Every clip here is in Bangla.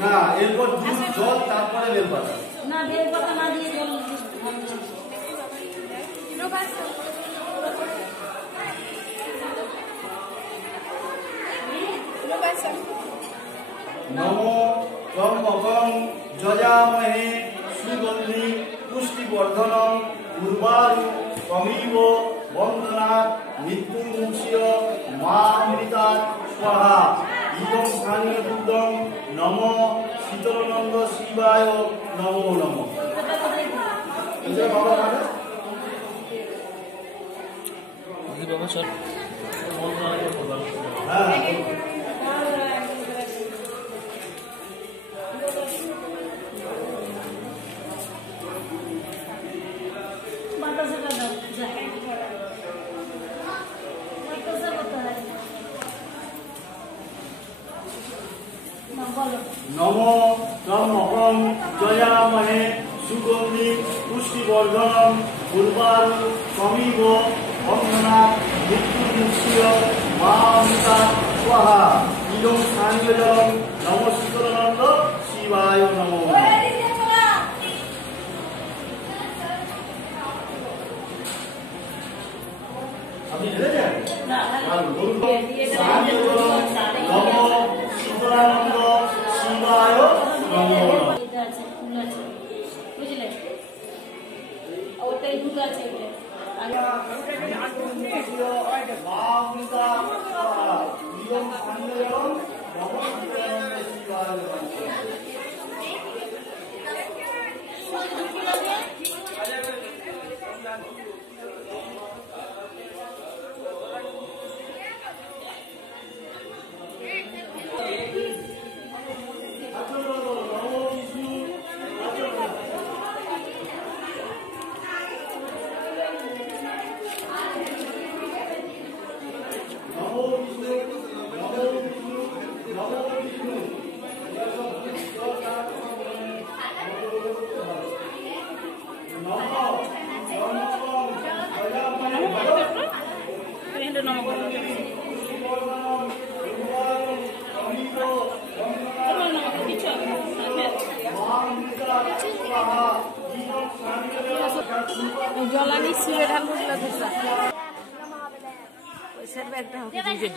না এরপর দুধ জল তারপরে বেলপাতা না বেলপাতা না দিয়ে জল নমো ব্রহ্মকং যজামহে সুগন্ধি পুষ্টিবর্ধনং উর্বারু কমিব বন্দনাৎ মৃত্যুমুচ্য মা অমৃতা স্বাহা ইদং স্থানীয় দুগ্ধং নম শীতলানন্দ শিবায় নমো নমঃ। নমো ব্রহ্মকং যজামহে সুগন্ধি পুষ্টিবর্ধনং উর্বারু কমিব বন্দনাৎ মৃত্যুমুচ্য মা অমৃতা স্বাহা ইদং স্থানীয় জলং নম শীতলানন্দ শিবায় নমো নমঃ। আপনি ঢেলেছেন না বলুন স্থানীয় জলং নম শীতলানন্দ শিবায় নমো নমঃ। এটা আছে ফুল আছে বুঝলে ওটাই দুধ আছে মা অমৃতা স্বাহা ইদং শিবে ঢালবো গুলা ধোসা পয়সার ব্যাগটা আমাকে দিয়ে দিন।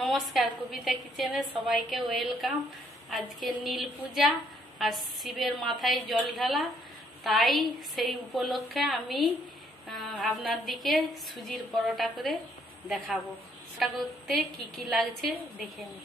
নমস্কার, কবিতা কিচেনে সবাইকে ওয়েলকাম। আজকে নীল পূজা আর শিবের মাথায় জল ঢালা, তাই সেই উপলক্ষে আমি আপনার দিকে সুজির পরোটা করে দেখাবো। সেটা করতে কি কি লাগছে দেখে নিন।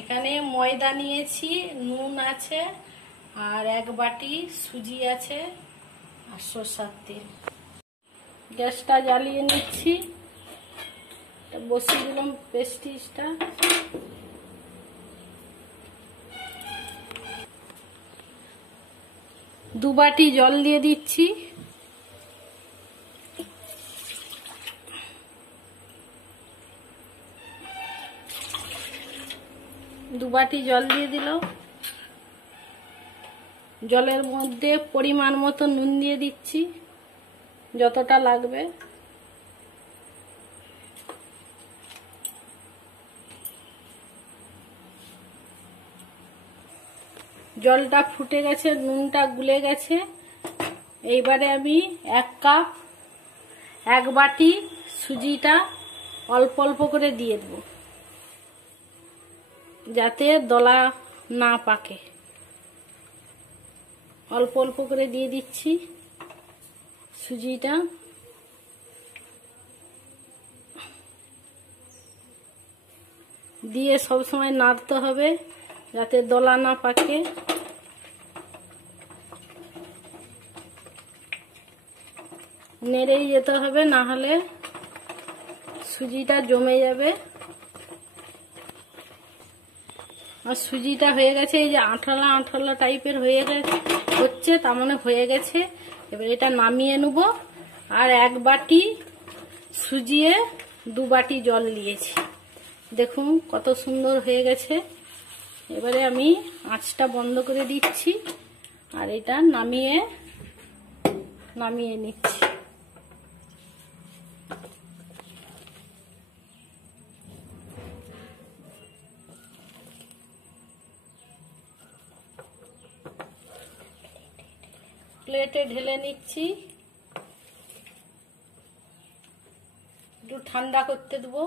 এখানে ময়দা নিয়েছি, নুন আছে, আর 1 বাটি সুজি আছে, আর সরষের তেল। গ্যাসটা জ্বালিয়ে নিচ্ছি, বসিয়ে দিলাম পেস্টিসটা। দু বাটি জল দিয়ে দিচ্ছি। দু বাটি জল দিয়ে দিল। জলের মধ্যে পরিমাণ মতো নুন দিয়ে দিচ্ছি, যতটা লাগবে। জলটা ফুটে গেছে, নুনটা গুলে গেছে। এইবারে আমি 1 কাপ 1 বাটি সুজিটা অল্প অল্প করে দিয়ে দেব, যাতে দলা না পাকে। অল্প অল্প করে দিয়ে দিচ্ছি সুজিটা। দিয়ে সব সময় নাড়তে হবে যাতে দলা না পাকে। নেড়েই যেতে হবে, না হলে সুজিটা জমে যাবে। আর সুজিটা হয়ে গেছে, এই যে আঠালা আঠালা টাইপের হচ্ছে, তার মানে হয়ে গেছে। এবার এটা নামিয়ে নেব। আর 1 বাটি সুজিয়ে 2 বাটি জল দিয়েছি, দেখুন কত সুন্দর হয়ে গেছে। এবারে আমি আঁচটা বন্ধ করে দিচ্ছি, আর এটা নামিয়ে নিচ্ছি। প্লেটে ঢেলে নিচ্ছি, একটু ঠান্ডা করতে দেবো।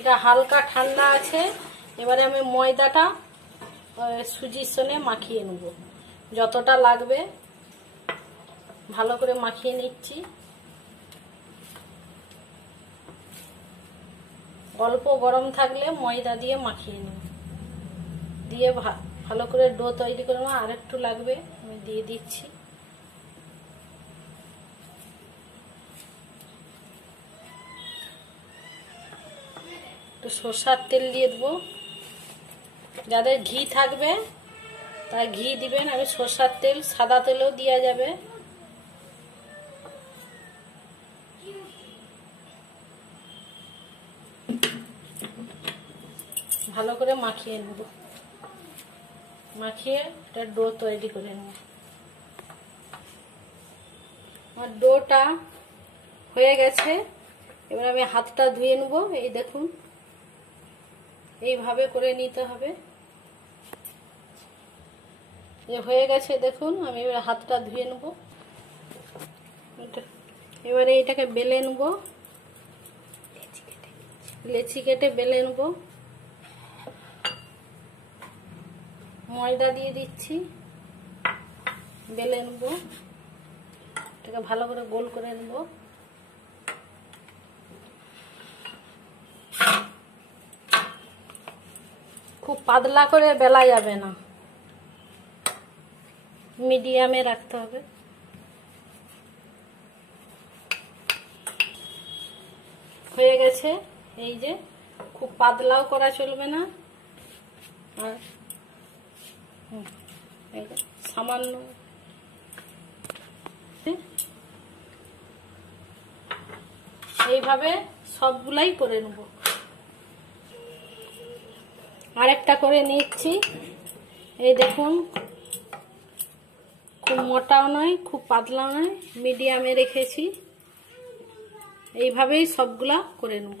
এটা হালকা ঠান্ডা আছে। এবারে আমি ময়দাটা সুজির সঙ্গে মাখিয়ে নেব, যতটা লাগবে ভালো করে মাখিয়ে নিচ্ছি। অল্প গরম থাকলে ময়দা দিয়ে মাখিয়ে নেব, দিয়ে ভালো করে ডো তৈরি করে নেব। আর একটু লাগবে, আমি দিয়ে দিচ্ছি। একটু সরষের তেল দিয়ে দেবো। যাদের ঘি থাকবে তারা ঘি দিবেন, আমি সরষের তেল, সাদা তেলও দেওয়া যাবে। ভালো করে মাখিয়ে নেব, মাখিয়ে একটা ডো তৈরি করে নেব। আমার ডোটা হয়ে গেছে। এবার আমি হাতটা ধুয়ে নেব। এই দেখুন এইভাবে করে নিতে হবে। হয়ে গেছে দেখুন। আমি এবার হাতটা ধুয়ে নেব। এবারে এটাকে বেলে নেব, লেচি কেটে বেলে নেব। ময়দা দিয়ে দিচ্ছি, বেলে নেব। এটাকে ভালো করে গোল করে নেব। খুব পাতলা করে বেলা যাবে না, মিডিয়ামে রাখতে হবে। হয়ে গেছে। এই যে খুব পাতলাও করা চলবে না, আর সামান্য এইভাবে সবগুলাই করে নেব। আরেকটা করে নিচ্ছি। এই দেখুন, খুব মোটাও নয় খুব পাতলাও নয়, মিডিয়ামে রেখেছি। এইভাবেই সবগুলা করে নেব।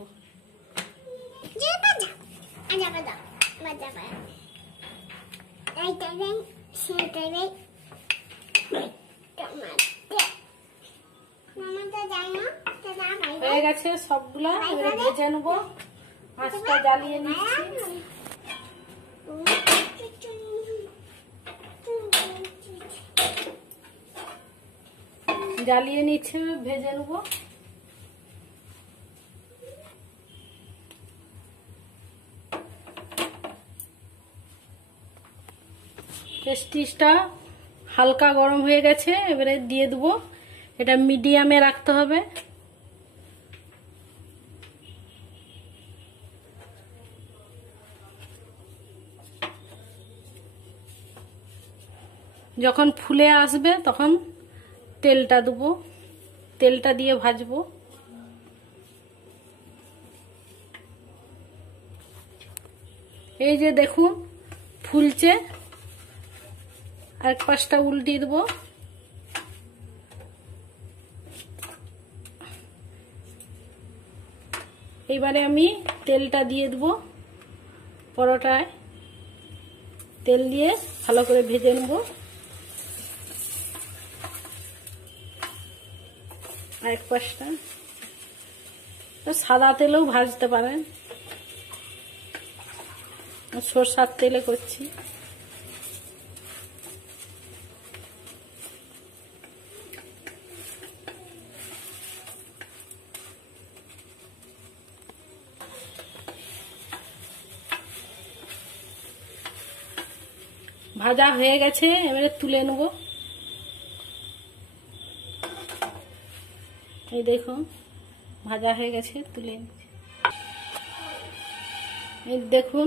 হয়ে গেছে সবগুলা। এবারে ভেজে নেব। আঁচটা জ্বালিয়ে নিচ্ছি। জ্বালিয়ে নিচ্ছে, ভেজে নেব। পেস্টিসটা হালকা গরম হয়ে গেছে, এবারে দিয়ে দেবো। এটা মিডিয়ামে রাখতে হবে। যখন ফুলে আসবে তখন তেলটা দেবো, তেলটা দিয়ে ভাজবো। এই যে দেখুন ফুলছে, আর পাশটা উল্টিয়ে দেবো। এইবারে আমি তেলটা দিয়ে দেবো পরোটায়। তেল দিয়ে ভালো করে ভেজে নেব। আরেক পাশটা সাদা তেলেও ভাজতে পারেন, সরষার তেলে করছি। ভাজা হয়ে গেছে, এবারে তুলে নেব। এই দেখুন ভাজা হয়ে গেছে, তুলে নিচ্ছি। এই দেখুন,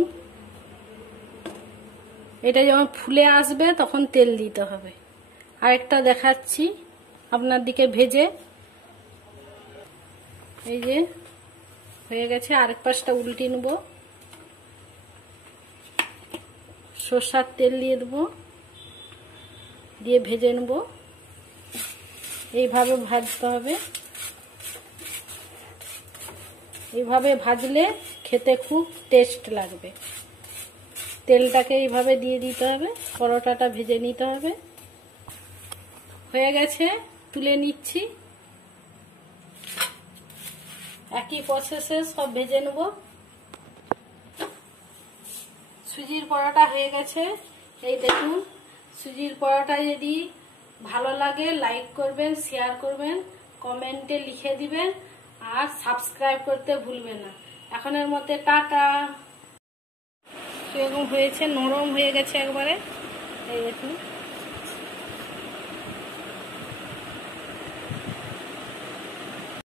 এটা যখন ফুলে আসবে তখন তেল দিতে হবে। আরেকটা দেখাচ্ছি আপনার দিকে ভেজে। এই যে হয়ে গেছে, আরেক পাশটা উল্টিয়ে নেব। সরষার তেল দিয়ে দেবো, দিয়ে ভেজে নেব। এইভাবে ভাজতে হবে। এইভাবে ভাজলে খেতে খুব টেস্ট লাগবে। তেলটাকে এইভাবে দিয়ে দিতে হবে, পরোটাটা ভেজে নিতে হবে। হয়ে গেছে, তুলে নিচ্ছি। একই প্রসেসে সব ভেজে নেব। সুজির পরোটা হয়ে গেছে। এই দেখুন, সুজির পরোটা যদি ভালো লাগে লাইক করবেন, শেয়ার করবেন, কমেন্টে লিখে দিবেন, আর সাবস্ক্রাইব করতে ভুলবেন না। এখনের মধ্যে টাটা। এরকম হয়েছে, নরম হয়ে গেছে একবারে। এই দেখুন।